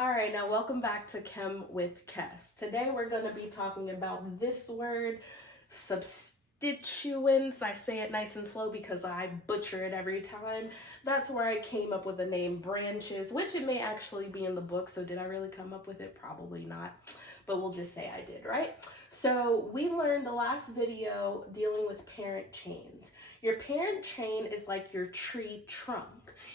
All right, now welcome back to Chem with Kess. Today we're going to be talking about this word, substituents. I say it nice and slow because I butcher it every time. That's where I came up with the name branches, which it may actually be in the book. So did I really come up with it? Probably not, but we'll just say I did, right? So we learned the last video dealing with parent chains. Your parent chain is like your tree trunk.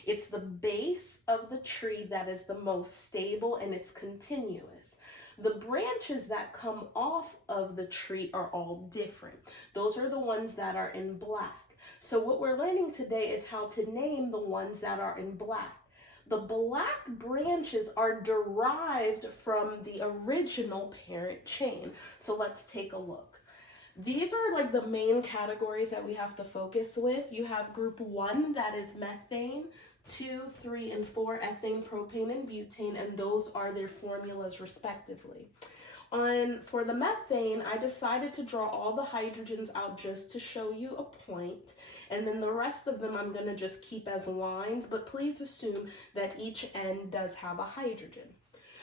It's the base of the tree that is the most stable and it's continuous. The branches that come off of the tree are all different. Those are the ones that are in black. So what we're learning today is how to name the ones that are in black. The black branches are derived from the original parent chain. So let's take a look. These are like the main categories that we have to focus with. You have group 1, that is methane, 2, 3, and 4, ethane, propane, and butane, and those are their formulas respectively. For the methane, I decided to draw all the hydrogens out just to show you a point, and then the rest of them I'm going to just keep as lines, but please assume that each end does have a hydrogen.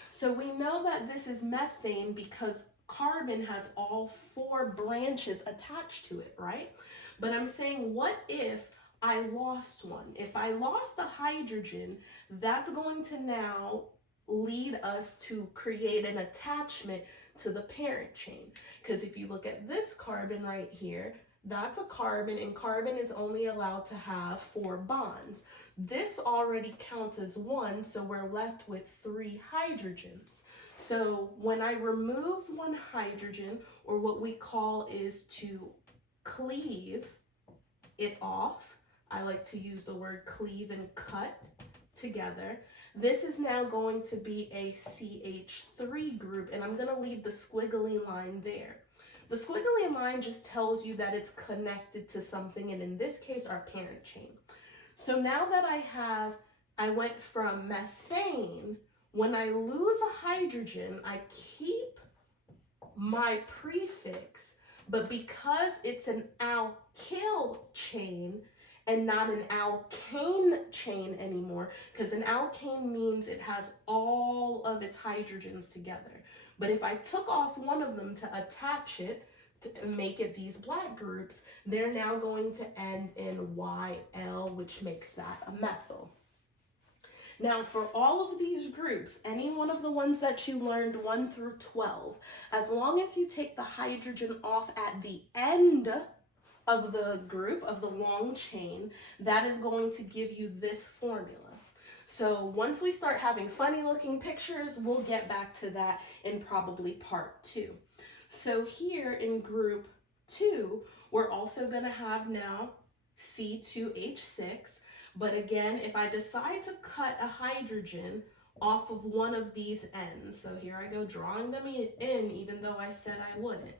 So we know that this is methane because carbon has all 4 branches attached to it, right? But I'm saying, what if I lost one? If I lost a hydrogen, that's going to now lead us to create an attachment to the parent chain. Because if you look at this carbon right here, that's a carbon, and carbon is only allowed to have 4 bonds. This already counts as 1, so we're left with 3 hydrogens. So when I remove 1 hydrogen, or what we call is to cleave it off, I like to use the word cleave and cut together, this is now going to be a CH3 group, and I'm going to leave the squiggly line there. The squiggly line just tells you that it's connected to something, and in this case, our parent chain. So now that I went from methane, when I lose a hydrogen, I keep my prefix, but because it's an alkyl chain and not an alkane chain anymore, because an alkane means it has all of its hydrogens together. But if I took off one of them to attach it, to make it these black groups, they're now going to end in YL, which makes that a methyl. Now, for all of these groups, any one of the ones that you learned 1 through 12, as long as you take the hydrogen off at the end of the group, of the long chain, that is going to give you this formula. So once we start having funny looking pictures, we'll get back to that in probably part 2. So here in group 2, we're also going to have now C2H6. But again, if I decide to cut a hydrogen off of one of these ends, so here I go drawing them in, even though I said I wouldn't,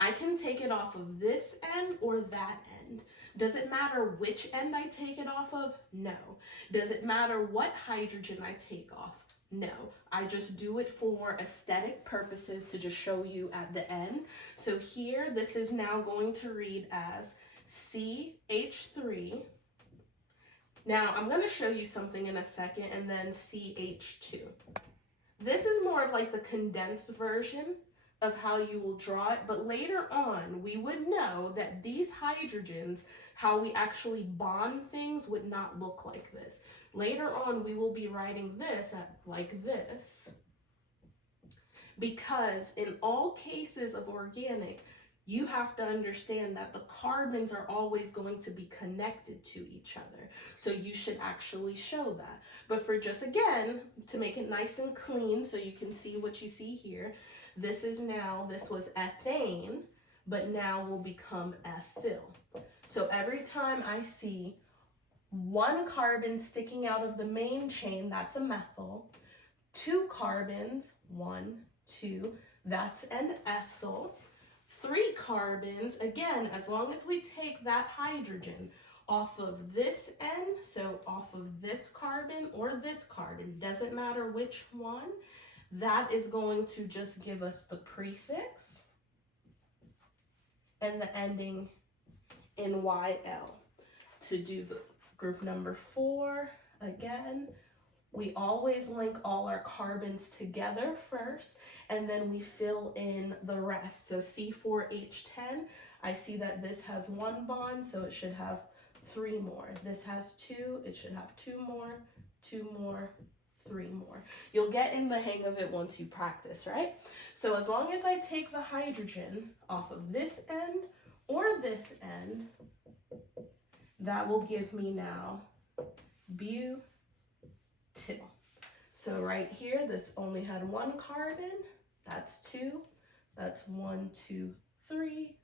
I can take it off of this end or that end. Does it matter which end I take it off of? No. Does it matter what hydrogen I take off? No. I just do it for aesthetic purposes to just show you at the end. So here, this is now going to read as CH3. Now, I'm going to show you something in a second, and then CH2. This is more of like the condensed version of how you will draw it, but later on, we would know that these hydrogens, how we actually bond things, would not look like this. Later on, we will be writing this like this, because in all cases of organic, you have to understand that the carbons are always going to be connected to each other. So you should actually show that. But for just, again, to make it nice and clean so you can see what you see here, this was ethane, but now will become ethyl. So every time I see 1 carbon sticking out of the main chain, that's a methyl. 2 carbons, 1, 2, that's an ethyl. 3 carbons, again, as long as we take that hydrogen off of this end, so off of this carbon or this carbon, doesn't matter which one, that is going to just give us the prefix and the ending in YL. To do the group number 4, again, We always link all our carbons together first, and then we fill in the rest. So C4H10, I see that this has 1 bond, so it should have 3 more. This has 2, it should have 2 more, 2 more, 3 more. You'll get in the hang of it once you practice, right? So as long as I take the hydrogen off of this end or this end, that will give me now butyl. So right here, this only had 1 carbon, that's 2, that's 1, 2, 3,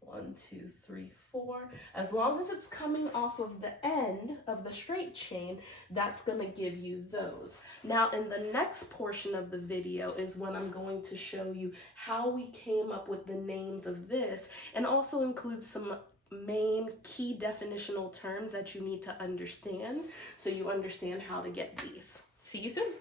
1, 2, 3, 4. As long as it's coming off of the end of the straight chain, that's going to give you those. Now in the next portion of the video is when I'm going to show you how we came up with the names of this, and also include some main key definitional terms that you need to understand so you understand how to get these. See you soon.